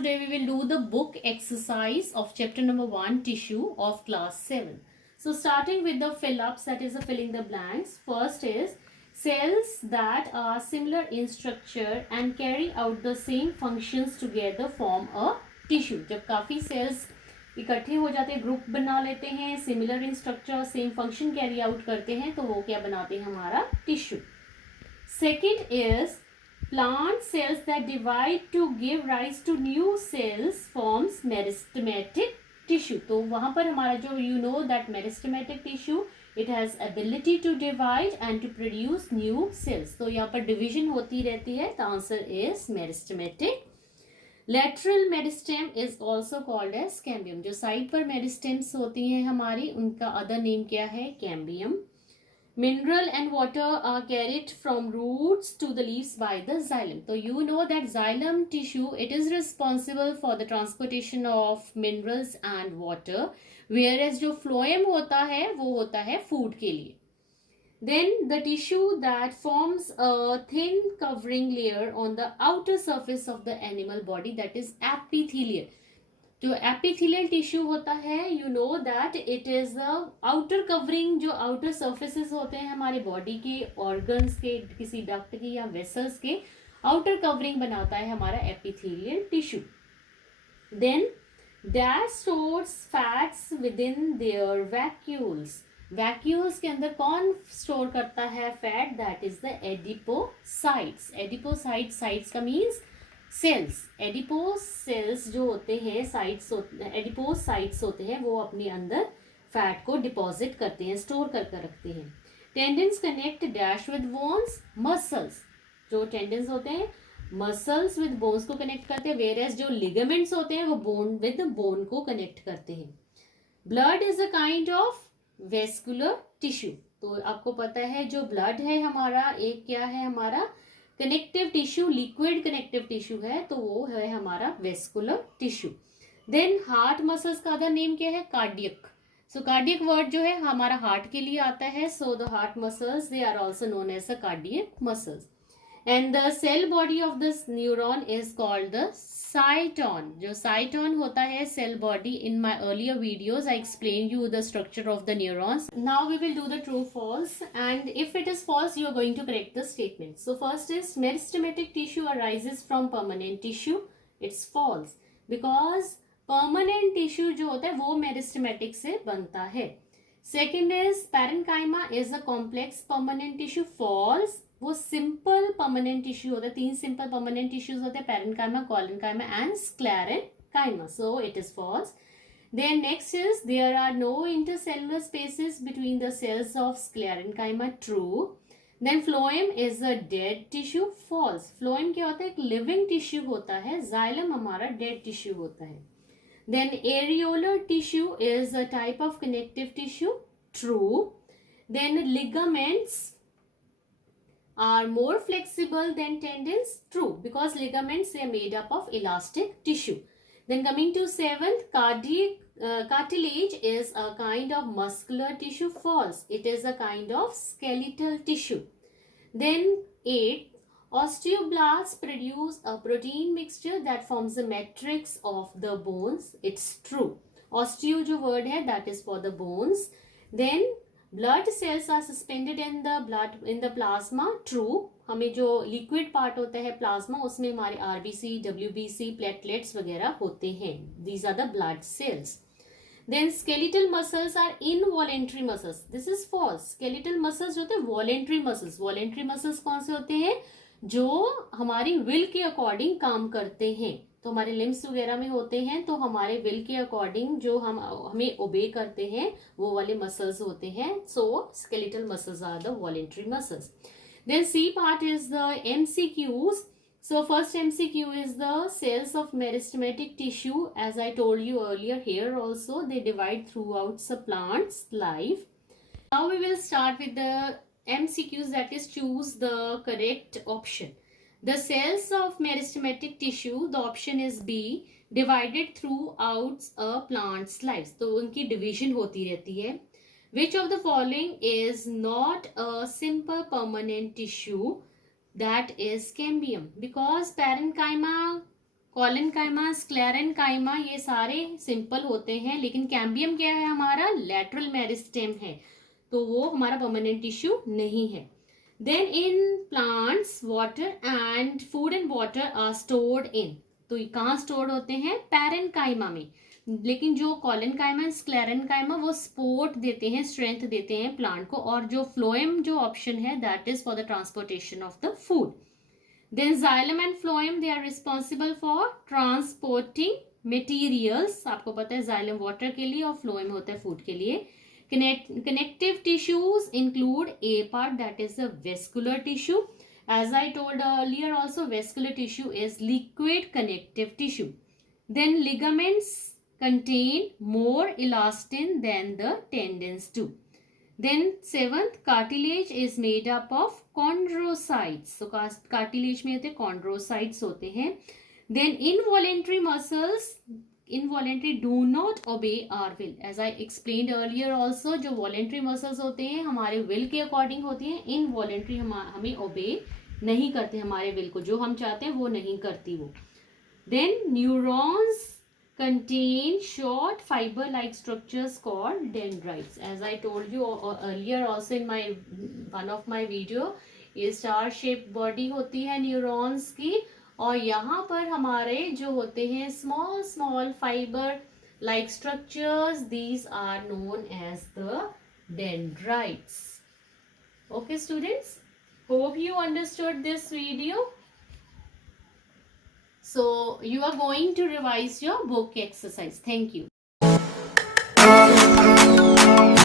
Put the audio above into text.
today we will do the book exercise of chapter number 1 tissue of class 7. So starting with the fill ups, that is the filling the blanks. First is cells that are similar in structure and carry out the same functions together form a tissue. जब काफ़ी cells इकट्ठे हो जाते हैं, ग्रुप बना लेते हैं, similar in structure, same function carry out करते हैं, तो वो क्या बनाते हैं हमारा tissue. Second is plant cells that divide to give rise to new cells forms meristematic tissue. तो वहाँ पर हमारा जो that meristematic tissue, it has ability to divide and to produce new cells. तो यहाँ पर division होती रहती है. The answer is meristematic. Lateral meristem is also called as cambium. जो side पर meristems होती हैं हमारी, उनका other name क्या है? Cambium. Mineral and water are carried from roots to the leaves by the xylem. So you know that xylem tissue, it is responsible for the transportation of minerals and water, whereas जो phloem होता है वो होता है food के लिए. Then the tissue that forms a thin covering layer on the outer surface of the animal body, that is epithelial. जो epithelial tissue होता है, you know that it is outer covering, जो आउटर सर्फेसिस होते हैं हमारे बॉडी के, ऑर्गन्स के, किसी डक्ट के या वेसल्स के, आउटर कवरिंग बनाता है हमारा epithelial tissue. Then that stores fats within their vacuoles. Vacuoles के अंदर कौन स्टोर करता है fat? That is the adipocytes. Adipocytes का मीन्स सेल्स. एडिपोस सेल्स जो होते हैं, एडिपोस साइट्स होते हैं, वो अपने अंदर फैट को डिपॉजिट करते हैं, स्टोर करके रखते हैं. Tendons connect dash with bones. Muscles, जो टेंडन्स होते हैं मसल्स विद बोन्स को कनेक्ट करते हैं, वेयरएज जो लिगामेंट्स होते हैं वो बोन विद बोन को कनेक्ट करते हैं. Blood is a kind of vascular tissue. तो आपको पता है जो ब्लड है हमारा, एक क्या है हमारा connective tissue, liquid connective tissue है, तो वो है हमारा vascular tissue. Then heart muscles का अदर नेम क्या है? कार्डियक. सो कार्डियक वर्ड जो है हमारा हार्ट के लिए आता है. So the heart muscles, they are also known as the cardiac muscles. And the cell body of this neuron is called the cyton. जो साइटॉन होता है cell body, in my earlier videos I explain you the structure of the neurons. Now we will do the true false, and if it is false you are going to correct the statement. So first is meristematic tissue arises from permanent tissue. It's false, because permanent tissue जो होता है वो meristematic से बनता है. Second is parenchyma is a complex permanent tissue. False, वो simple permanent tissue होता है. तीन सिंपल परमानेंट टिश्यूज होते हैं, parenchyma, collenchyma and sclerenchyma. So it is false. Then next is there are no intercellular spaces between the cells of sclerenchyma. True. Then phloem is a dead tissue. False. Phloem क्या होता है? एक living tissue होता है. जाइलम हमारा dead tissue होता है. Then areolar tissue is a type of connective tissue. True. Then ligaments are more flexible than tendons. True, because ligaments, they are made up of elastic tissue. Then coming to seventh, cartilage is a kind of muscular tissue. False, it is a kind of skeletal tissue. Then eighth, osteoblasts produce a protein mixture that forms the matrix of the bones. It's true. Osteo जो word है, that is for the bones. Then blood cells are suspended in the plasma. True. हमें जो liquid part होता है प्लाज्मा, उसमें हमारे RBC, WBC, platelets वगैरह होते हैं. These are the blood cells. Then skeletal muscles are involuntary muscles. This is false. Skeletal muscles जो होते हैं वॉलेंट्री मसल्स. वॉलेंट्री मसल्स कौन से होते हैं? जो हमारी विल के अकॉर्डिंग काम करते हैं. तो हमारे लिम्स वगैरह में होते हैं, तो हमारे विल के अकॉर्डिंग जो हमें ओबे करते हैं वो वाले मसल्स होते हैं. So skeletal muscles are the voluntary muscles. Then C part is the MCQs. So first MCQ is the cells of meristematic tissue. As I told you earlier, here also they divide throughout a plant's life. Now we will start with the MCQs, that is choose the correct option. The cells of meristematic tissue, the option is B, divided throughout a plant's life. तो उनकी division होती रहती है. Which of the following is not a simple permanent tissue? That is cambium, because parenchyma collenchyma, sclerenchyma, ये सारे सिंपल होते हैं, लेकिन कैम्बियम क्या है हमारा, लेटरल मेरिस्टेम है, तो वो हमारा परमानेंट टिश्यू नहीं है. Then in plants water and food and water are stored in, तो ये कहाँ स्टोर्ड होते हैं, पैरेनकाइमा में. लेकिन जो कॉलेनकाइमा, स्क्लेरेनकाइमा, वो सपोर्ट देते हैं, स्ट्रेंथ देते हैं प्लांट को, और जो फ्लोएम जो ऑप्शन है that is for the transportation of the food. Then xylem and phloem, they are responsible for transporting materials. आपको पता है xylem water के लिए और phloem होता है food के लिए. Connective tissues include a part, that is the vascular tissue. As I told earlier also, vascular tissue is liquid connective tissue. Then ligaments contain more elastin than the tendons do. Then seventh, cartilage is made up of chondrocytes. So cartilage में होते हैं chondrocytes होते हैं. Then involuntary muscles, involuntary do not obey our will. As I explained earlier also, जो voluntary muscles होते हैं हमारे will के according होती हैं, involuntary हमें obey नहीं करते हमारे will को, जो हम चाहते हैं वो नहीं करती वो. Then neurons contain short fiber like structures called dendrites. As I told you earlier also in my one of my video, ये star shaped body होती है neurons की, और यहाँ पर हमारे जो होते हैं small small fiber like structures, these are known as the dendrites. Okay students, hope you understood this video. So you are going to revise your book exercise. Thank you.